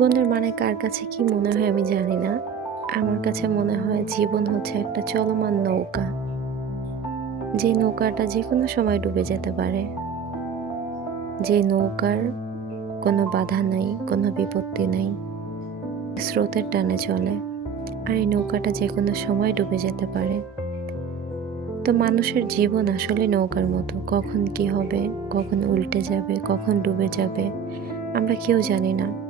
জীবনের মানে কার কাছে কি মনে হয় আমি জানি না। আমার কাছে মনে হয় জীবন হচ্ছে একটা চলমান নৌকা। যে নৌকাটা যে কোনো সময় ডুবে যেতে পারে। যে নৌকার কোনো বাধা নাই, কোনো বিপত্তি নাই। স্রোতের টানে চলে। আর এই নৌকাটা যে কোনো সময় ডুবে যেতে পারে। তো মানুষের জীবন আসলে নৌকার মতো। কখন কি হবে, কখন উল্টে যাবে, কখন ডুবে যাবে, আমরা কেউ জানি না।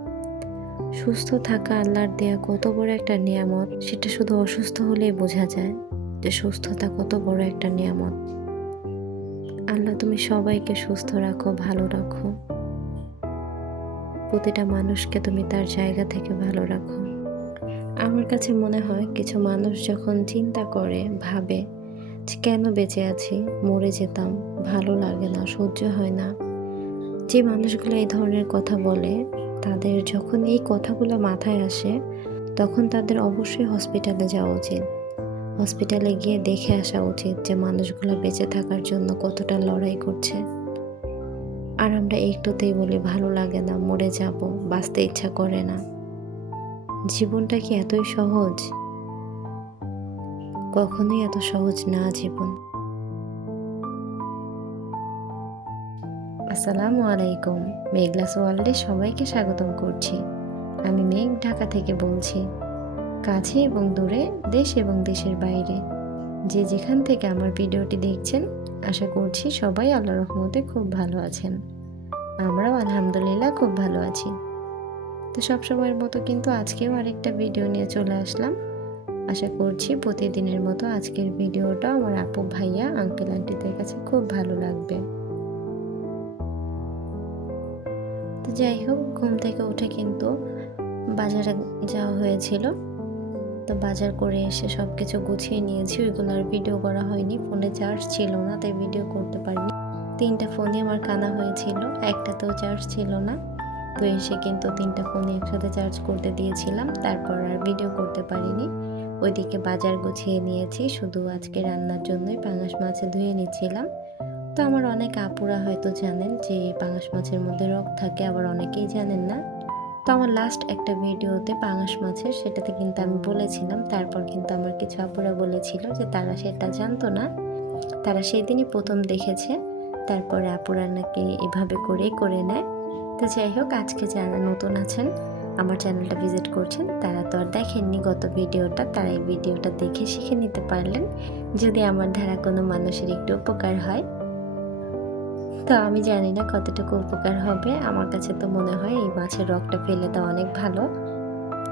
সুস্থ থাকা আল্লাহর দেয়া কত বড় একটা নিয়ামত, সেটা শুধু অসুস্থ হলেই বোঝা যায় যে সুস্থতা কত বড় একটা নিয়ামত। আল্লাহ, তুমি সবাইকে সুস্থ রাখো, ভালো রাখো। প্রতিটা মানুষকে তুমি তার জায়গা থেকে ভালো রাখো। আমার কাছে মনে হয় কিছু মানুষ যখন চিন্তা করে, ভাবে কেন বেঁচে আছি, মরে যেতাম, ভালো লাগে না, সহ্য হয় না। যে মানুষগুলো এই ধরনের কথা বলে তাদের যখন এই কথাগুলো মাথায় আসে, তখন তাদের অবশ্যই হসপিটালে যাওয়া উচিত। হসপিটালে গিয়ে দেখে আসা উচিত যে মানুষগুলো বেঁচে থাকার জন্য কতটা লড়াই করছে। আর আমরা একটুতেই বলি, ভালো লাগে না, মরে যাব, বাঁচতে ইচ্ছা করে না। জীবনটা কি এতই সহজ? কখনোই এত সহজ না জীবন। আসসালামু আলাইকুম। মেঘলাস ওয়ার্ল্ডে সবাইকে স্বাগতম করছি। আমি মেঘ ঢাকা থেকে বলছি, কাছে এবং দূরে, দেশ এবং দেশের বাইরে। যে যেখান থেকে আমার ভিডিওটি দেখছেন, আশা করছি সবাই আল্লাহ রহমতে খুব ভালো আছেন। আমরাও আলহামদুলিল্লাহ খুব ভালো আছি। তো সবসময়ের মতো কিন্তু আজকেও আরেকটা ভিডিও নিয়ে চলে আসলাম। আশা করছি প্রতিদিনের মতো আজকের ভিডিওটা আমার আপু ভাইয়া আঙ্কেল আন্টিদের কাছে খুব ভালো যাই হোক, ঘুম থেকে উঠে কিন্তু বাজারে যাওয়া হয়েছিল। তো বাজার করে এসে সব কিছু গুছিয়ে নিয়েছি। ওইগুলো আর ভিডিও করা হয়নি। ফোনে চার্জ ছিল না, তাই ভিডিও করতে পারিনি। তিনটা ফোনই আমার কানা হয়েছিল একটাতেও চার্জ ছিল না। তো এসে কিন্তু তিনটা ফোনে একসাথে চার্জ করতে দিয়েছিলাম। তারপর আর ভিডিও করতে পারিনি। ওইদিকে বাজার গুছিয়ে নিয়েছি। শুধু আজকে রান্নার জন্যই পাঙাশ মাছ ধুয়ে নিচ্ছিলাম। তো আমার অনেক আপুরা হয়তো জানেন যে পাঙাশ মাছের মধ্যে রক থাকে, আবার অনেকেই জানেন না। তো আমার লাস্ট একটা ভিডিওতে পাঙাশ মাছের সেটাতে কিন্তু আমি বলেছিলাম, তারপর কিন্তু আমার কিছু আপুরা বলেছিল যে তারা সেটা জানতো না। তারা সেই দিনই প্রথম দেখেছে, তারপরে আপুরা নাকি এভাবে করেই করে নেয়। তো যাই হোক, আজকে যারা নতুন আছেন, আমার চ্যানেলটা ভিজিট করছেন, তারা তো আর দেখেননি গত ভিডিওটা, তারা এই ভিডিওটা দেখে শিখে নিতে পারলেন। যদি আমার ধারা কোনো মানুষের একটু উপকার হয় তো আমি জানি না কতটুকু উপকার হবে। আমার কাছে তো মনে হয় এই মাছের রকটা ফেলে দেওয়া অনেক ভালো।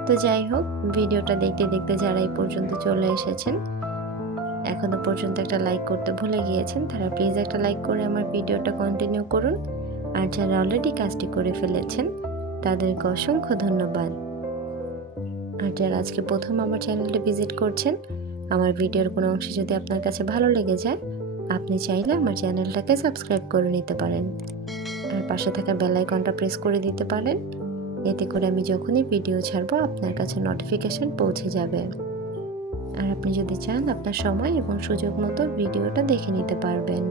তো যাই হোক, ভিডিওটা দেখতে দেখতে যারা এই পর্যন্ত চলে এসেছেন, এখনও পর্যন্ত একটা লাইক করতে ভুলে গিয়েছেন, তারা প্লিজ একটা লাইক করে আমার ভিডিওটা কন্টিনিউ করুন। আর যারা অলরেডি কাজটি করে ফেলেছেন, তাদেরকে অসংখ্য ধন্যবাদ। আর যারা আজকে প্রথম আমার চ্যানেলটা ভিজিট করছেন, আমার ভিডিওর কোনো অংশ যদি আপনার কাছে ভালো লেগে যায় আপনি চাইলে আমার চ্যানেলটাকে সাবস্ক্রাইব করে নিতে পারেন। আর পাশে থাকা বেল আইকনটা প্রেস করে দিতে পারেন। এতে করে আমি যখনই ভিডিও ছাড়বো, আপনার কাছে নোটিফিকেশন পৌঁছে যাবে। আর আপনি যদি চান, আপনার সময় এবং সুযোগ মতো ভিডিওটা দেখে নিতে পারবেন।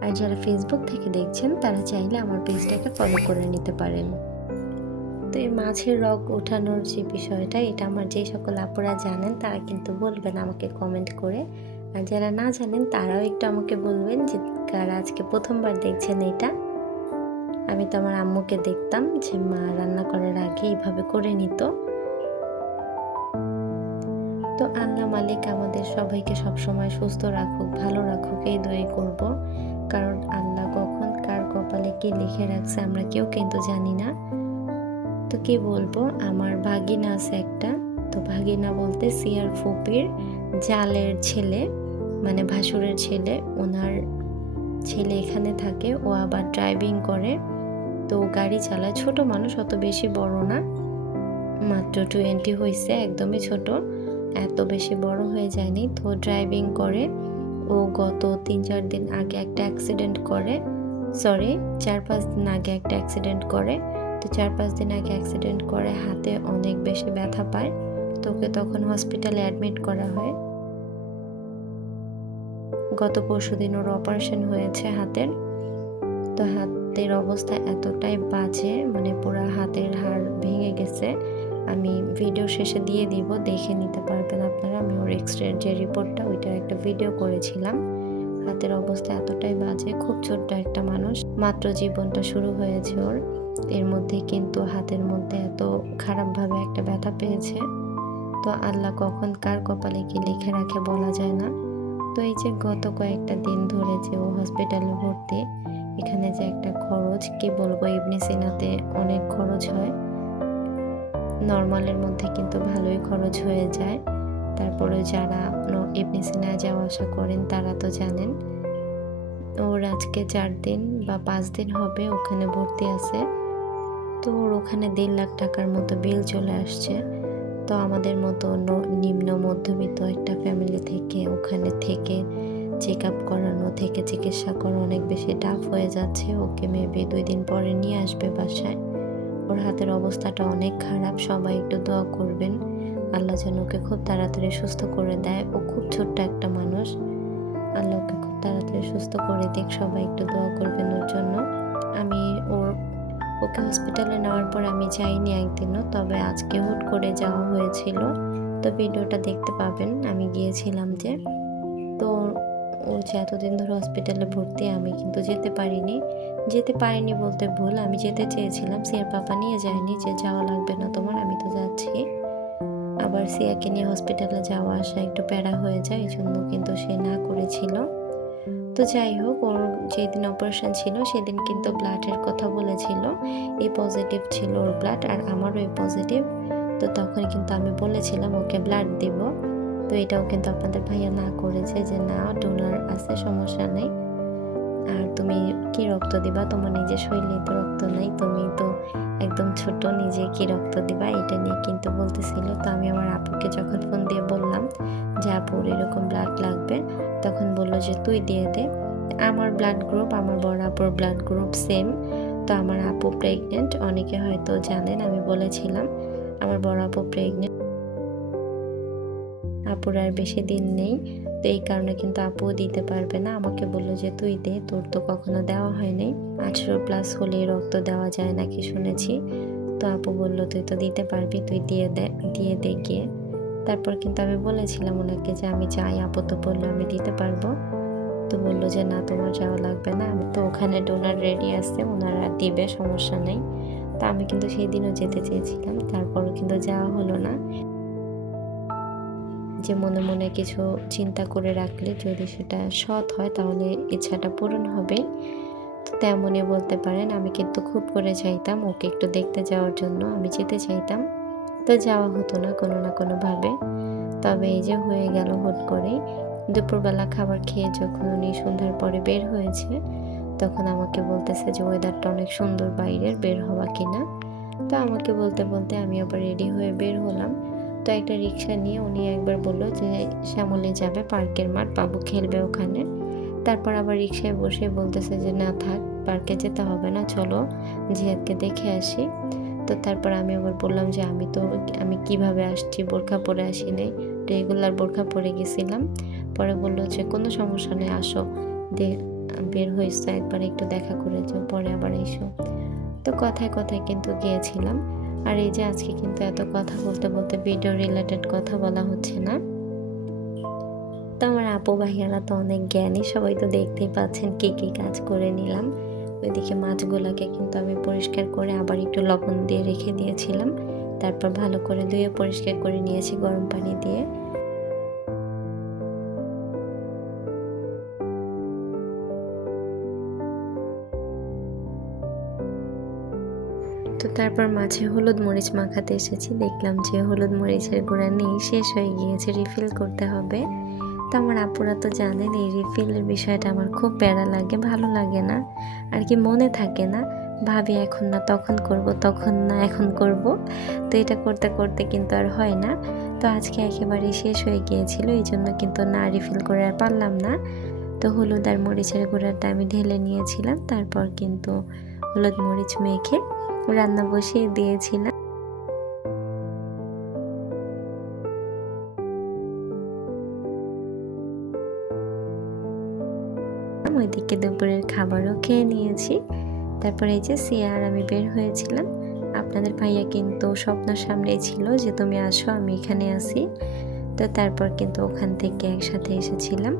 আর যারা ফেসবুক থেকে দেখছেন, তারা চাইলে আমার পেজটাকে ফলো করে নিতে পারেন। তো এই মাছের রগ ওঠানোর যে বিষয়টা, এটা আমার যে সকল আপুরা জানেন, তারা কিন্তু বলবেন আমাকে কমেন্ট করে। আর যারা না জানেন, তারাও একটু আমাকে বলবেন যে কারা আজকে প্রথমবার দেখছেন এটা। আমি তো আমার আম্মুকে দেখতাম যে মা রান্না করার আগে এইভাবে করে নিত। তো আল্লাহ মালিক আমাদের সবাইকে সবসময় সুস্থ রাখুক, ভালো রাখুক, এই দোয়াই করব। কারণ আল্লাহ কখন কার কপালে কি লিখে রাখছে আমরা কেউ কিন্তু জানি না। তো কি বলব, আমার ভাগিনা আছে একটা। তো ভাগিনা বলতে সিয়ার ফুপির জালের ছেলে। মানে ভাসুরের ছেলে, ওনার ছেলে এখানে থাকে, ও আবার ড্রাইভিং করে। তো গাড়ি চালায়। ছোট মানুষ, অত বেশি বড় না। মাত্র টোয়েন্টি হয়েছে একদমই ছোট। এত বেশি বড় হয়ে যায়নি। তো ড্রাইভিং করে। ও গত তিন চার দিন আগে একটা অ্যাক্সিডেন্ট করে। সরি চার পাঁচ দিন আগে একটা অ্যাক্সিডেন্ট করে। তো চার পাঁচ দিন আগে অ্যাক্সিডেন্ট করে, হাতে অনেক বেশি ব্যথা পায়। তোকে তখন হসপিটালে অ্যাডমিট করা হয়। গত পরশু দিন ওর অপারেশন হয়েছে হাতের। তো হাতের অবস্থা এতটাই বাজে মানে পুরো হাতের হাড় ভেঙে গেছে। আমি ভিডিও শেষে দিয়ে দিব, দেখে নিতে পারবেন আপনারা। আমি ওর এক্সরের যে রিপোর্টটা ওইটার একটা ভিডিও করেছিলাম। হাতের অবস্থা এতটাই বাজে, খুব ছোট্ট একটা মানুষ। মাত্র জীবনটা শুরু হয়েছে ওর। এর মধ্যে কিন্তু হাতের মধ্যে এত খারাপভাবে একটা ব্যথা পেয়েছে। তো আল্লাহ কখন কার কপালে কি লিখে রাখে বলা যায় না। তো এই যে গত কয়েকটা দিন ধরে যে ও হসপিটালে ভর্তি, এখানে যে একটা খরচ, কি বলব ইবনে সিনাতে অনেক খরচ হয়। নর্মালের মধ্যে কিন্তু ভালোই খরচ হয়ে যায়। তারপরে যারা ইবনে সিনায় যাওয়া আসা করেন, তারা তো জানেন। ওর আজকে চার দিন বা পাঁচ দিন হবে ওখানে ভর্তি আছে। তো ওর ওখানে দেড় লাখ টাকার মতো বিল চলে আসছে। তো আমাদের মতো নিম্ন, মধ্যবিত্ত একটা ফ্যামিলি থেকে, ওখানে থেকে চেক আপ করানো, থেকে চিকিৎসা করা অনেক বেশি টাফ হয়ে যাচ্ছে। ওকে মেবি দুই দিন পরে নিয়ে আসবে বাসায়। ওর হাতের অবস্থাটা অনেক খারাপ, সবাই একটু দোয়া করবেন। আল্লাহ যেন ওকে খুব তাড়াতাড়ি সুস্থ করে দেয়। ও খুব ছোট্ট একটা মানুষ। আল্লাহ ওকে খুব তাড়াতাড়ি সুস্থ করে দিক, সবাই একটু দোয়া করবেন ওর জন্য। আমি ওর ওকে হসপিটালে নেওয়ার পর আমি যাইনি একদিনও, তবে আজকে হুট করে যাওয়া হয়েছিল। তো ভিডিওটা দেখতে পাবেন, আমি গিয়েছিলাম যে। তো ও যে এতদিন ধরে হসপিটালে ভর্তি, আমি কিন্তু যেতে পারিনি। যেতে পারিনি বলতে ভুল, আমি যেতে চেয়েছিলাম সিয়ার পাপা নিয়ে যায়নি যে যাওয়া লাগবে না তোমার, আমি তো যাচ্ছি। আবার সিয়াকে নিয়ে হসপিটালে যাওয়া আসা একটু প্যারা হয়ে যায়, এই জন্য কিন্তু সে না করেছিল। তো যাই হোক, ওর যেদিন অপারেশন ছিল সেদিন কিন্তু ব্লাডের কথা বলেছিল। এ পজিটিভ ছিল ওর ব্লাড আর আমারও এ পজিটিভ তো তখন কিন্তু আমি বলেছিলাম, ওকে ব্লাড দিব। তো এটাও কিন্তু আপনাদের ভাইয়া না করেছে যে, না ডোনার আছে, সমস্যা নেই। আর তুমি কি রক্ত দিবা? তোমার নিজের শরীরে তো রক্ত নেই। তুমি তো একদম ছোট, নিজে কি রক্ত দিবা? এটা নিয়ে কিন্তু বলতেছিল। তো আমি আমার আপুকে যখন ফোন দিয়ে বললাম যে আপুর এরকম ব্লাড লাগবে, তখন বলল যে তুই দিয়ে দে। আমার ব্লাড গ্রুপ আমার বড় আপুর ব্লাড গ্রুপ সেম তো আমার আপু প্রেগনেন্ট অনেকে হয়তো জানেন, আমি বলেছিলাম, আমার বড় আপু প্রেগনেন্ট আপুর আর বেশি দিন নেই, তো এই কারণে কিন্তু আপুও দিতে পারবে না। আমাকে বলল যে তুই দে, তোর তো কখনো দেওয়া হয়নি আঠেরো প্লাস হলে রক্ত দেওয়া যায় নাকি শুনেছি। তো আপু বলল, তুই তো দিতে পারবি, তুই দিয়ে দে দিয়ে দে গিয়ে। তারপর কিন্তু আমি বলেছিলাম ওনাকে যে আমি যাই আপু তো বলল, আমি দিতে পারব। তো বলল যে, না, তোমার যাওয়া লাগবে না। আমি তো ওখানে ডোনার রেডি আছে, ওনারা দিবে, সমস্যা নেই। তা আমি কিন্তু সেই দিনও যেতে চেয়েছিলাম, তারপরও কিন্তু যাওয়া হলো না। যে মনে মনে কিছু চিন্তা করে রাখলে যদি সেটা সৎ হয়, তাহলে ইচ্ছাটা পূরণ হবে। তো তেমনই বলতে পারেন, আমি কিন্তু খুব করে চাইতাম, ওকে একটু দেখতে যাওয়ার জন্য আমি যেতে চাইতাম। তো যাওয়া হতো না কোনো না কোনোভাবে। তবে এই যে হয়ে গেল হুট করেই। দুপুরবেলা খাবার খেয়ে যখন উনি সন্ধ্যার পরে বের হয়েছে, তখন আমাকে বলতেছে যে ওয়েদারটা অনেক সুন্দর বাইরের, বের হওয়া কিনা। তো আমাকে বলতে বলতে আমি আবার রেডি হয়ে বের হলাম। তো একটা রিক্সা নিয়ে উনি একবার বলল যে, শ্যামলে যাবে পার্কের মাঠ, বাবু খেলবে ওখানে। তারপর আবার রিক্সায় বসে বলতেছে যে, না থাক, পার্কে যেতে হবে না, চলো জিয়াদকে দেখে আসি। তো তারপর আমি আবার বললাম যে আমি তো, আমি কীভাবে আসছি, বোরখা পরে আসি নাই। রেগুলার বোরখা পরে গেছিলাম। পরে বলল যে, কোনো সমস্যা নেই, আসো। বের হয়েছে, একবার একটু দেখা করে পরে আবার এসো। তো কথায় কথায় কিন্তু গিয়েছিলাম। আর এই যে আজকে কিন্তু এত কথা বলতে বলতে ভিডিও রিলেটেড কথা বলা হচ্ছে না। তো আমার আপু ভাইয়ারা তো অনেক জ্ঞানী, সবাই তো দেখতেই পাচ্ছেন কী কী কাজ করে নিলাম। ওইদিকে মাছগুলোকে কিন্তু আমি পরিষ্কার করে আবার একটু লবণ দিয়ে রেখে দিয়েছিলাম। তারপর ভালো করে ধুয়ে পরিষ্কার করে নিয়েছি গরম পানি দিয়ে। তো তারপর মাছে হলুদ মরিচ মাখাতে এসেছি। দেখলাম যে হলুদ মরিচের গুঁড়া নেই, শেষ হয়ে গিয়েছে রিফিল করতে হবে। তো আমার আপুরা তো জানেন, এই রিফিলের বিষয়টা আমার খুব প্যারা লাগে, ভালো লাগে না। আর কি মনে থাকে না, ভাবি এখন না তখন করব, তখন না এখন করব। তো এটা করতে করতে কিন্তু আর হয় না। তো আজকে একেবারে শেষ হয়ে গিয়েছিল, এই জন্য কিন্তু না রিফিল করে আর পারলাম না। তো হলুদ আর মরিচের গুঁড়াটা আমি ঢেলে নিয়েছিলাম, তারপর কিন্তু হলুদ মরিচ মেখে রান্না বসিয়ে দিয়েছিলাম। খাবারও খেয়ে নিয়েছি। তারপরে এই যে সিয়া আর আমি বের হয়েছিলাম। আপনাদের ভাইয়া কিন্তু স্বপ্নর সামনেই ছিল যে, তুমি আসো, আমি এখানে আসি তো তারপর কিন্তু ওখান থেকে একসাথে এসেছিলাম।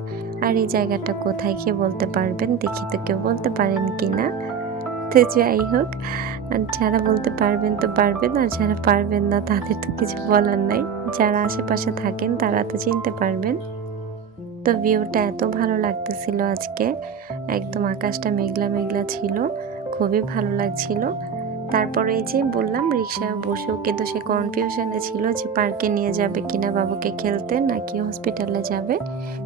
আর এই জায়গাটা কোথায় কি বলতে পারবেন? দেখি তো কেউ বলতে পারেন কি না? তো যাই হোক যারা বলতে পারবেন তো পারবেন, আর যারা পারবেন না তাদের তো কিছু বলার নাই। যারা আশেপাশে থাকেন তারা তো চিনতে পারবেন। তো ভিউটা এত ভালো লাগতেছিল আজকে। একদম আকাশটা মেঘলা মেঘলা ছিল খুবই ভালো লাগছিল। তারপরে এই যে বললাম রিক্সায় বসেও কিন্তু সে কনফিউশনে ছিল যে পার্কে নিয়ে যাবে কিনা বাবুকে খেলতে নাকি হসপিটালে যাবে।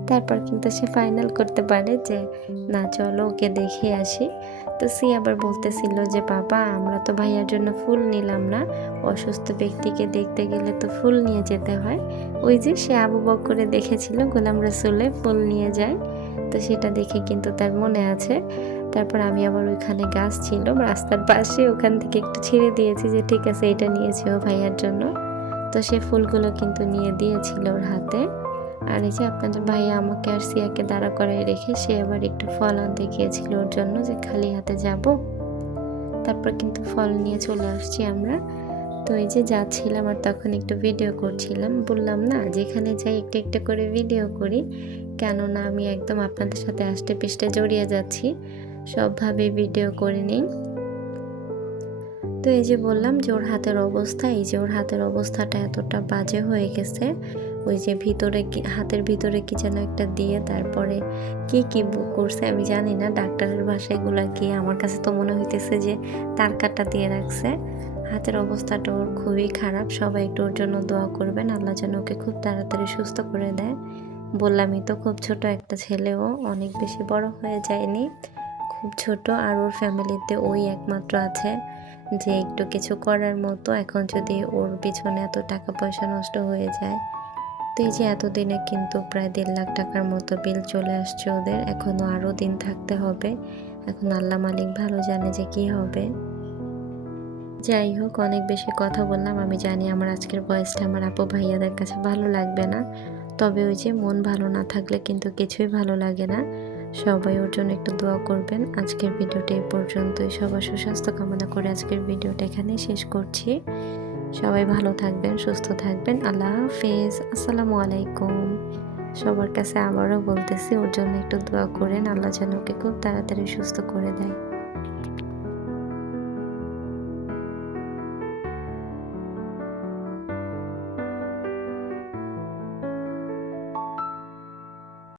তারপর কিন্তু সে ফাইনাল করতে পারে যে, না, চলো ওকে দেখে আসি। তো সে আবার বলতেছিল যে, বাবা, আমরা তো ভাইয়ার জন্য ফুল নিলাম না। অসুস্থ ব্যক্তিকে দেখতে গেলে তো ফুল নিয়ে যেতে হয়। ওই যে সে আবু করে দেখেছিল, গোলাম রসুলে ফুল নিয়ে যায়। তো সেটা দেখে কিন্তু তার মনে আছে। তারপর আমি আবার ওইখানে গাছ ছিল রাস্তার পাশে ওখান থেকে একটু ছিঁড়ে দিয়েছি যে ঠিক আছে এটা নিয়েছি ও ভাইয়ার জন্য। তো সে ফুলগুলো কিন্তু নিয়ে দিয়েছিল ওর হাতে। আর এই যে আপনাদের ভাইয়া আমাকে আর সিয়াকে দাঁড়া করায় রেখে সে আবার একটু ফল আনতে গিয়েছিল ওর জন্য যে খালি হাতে যাব। তারপর কিন্তু ফল নিয়ে চলে আসছি আমরা। তো এই যে যাচ্ছিলাম আর তখন একটু ভিডিও করছিলাম, বললাম না যেখানে যাই একটু একটু করে ভিডিও করি। কেননা আমি একদম আপনাদের সাথে আষ্টে পিষ্টে জড়িয়ে যাচ্ছি। সবভাবে ভিডিও করে নিই। তো এই যে বললাম, যে ওর হাতের অবস্থা, এই যে ওর হাতের অবস্থাটা এতটা বাজে হয়ে গেছে, ওই যে ভিতরে হাতের ভিতরে কি যেন একটা দিয়ে তারপরে কি কি করছে আমি জানি না, ডাক্তারের ভাষায় এগুলা কি, আমার কাছে তো মনে হইতেছে যে তার কাটা দিয়ে রাখছে। হাতের অবস্থাটা ওর খুবই খারাপ, সবাই একটু ওর জন্য দোয়া করবেন, আল্লাহ যেন ওকে খুব তাড়াতাড়ি সুস্থ করে দেয়। বললামই তো, খুব ছোট একটা ছেলেও অনেক বেশি বড় হয়ে যায়নি। খুব ছোট আর ওর ফ্যামিলিতে ওই একমাত্র আছে যে একটু কিছু করার মতো। এখন যদি ওর পিছনে এত টাকা পয়সা নষ্ট হয়ে যায়, তো এই যে এতদিনে কিন্তু প্রায় দেড় লাখ টাকার মতো বিল চলে আসছে ওদের। এখনও আরও দিন থাকতে হবে। এখন আল্লাহ মালিক ভালো জানে যে কি হবে। যাই হোক, অনেক বেশি কথা বললাম। আমি জানি আমার আজকের বয়সটা আমার আপু ভাইয়াদের কাছে ভালো লাগবে না। তবে ওই যে মন ভালো না থাকলে কিন্তু কিছুই ভালো লাগে না। সবাই ওর জন্য একটু দোয়া করবেন। আজকের ভিডিওটা এই পর্যন্তই। সবার সুস্বাস্থ্য কামনা করে আজকের ভিডিওটা এখানেই শেষ করছি। সবাই ভালো থাকবেন, সুস্থ থাকবেন। আল্লাহ হাফিজ। আসসালামু আলাইকুম। সবার কাছে আবারও বলতেছি, ওর জন্য একটু দোয়া করেন। আল্লাহ যেন ওকে খুব তাড়াতাড়ি সুস্থ করে দেয়।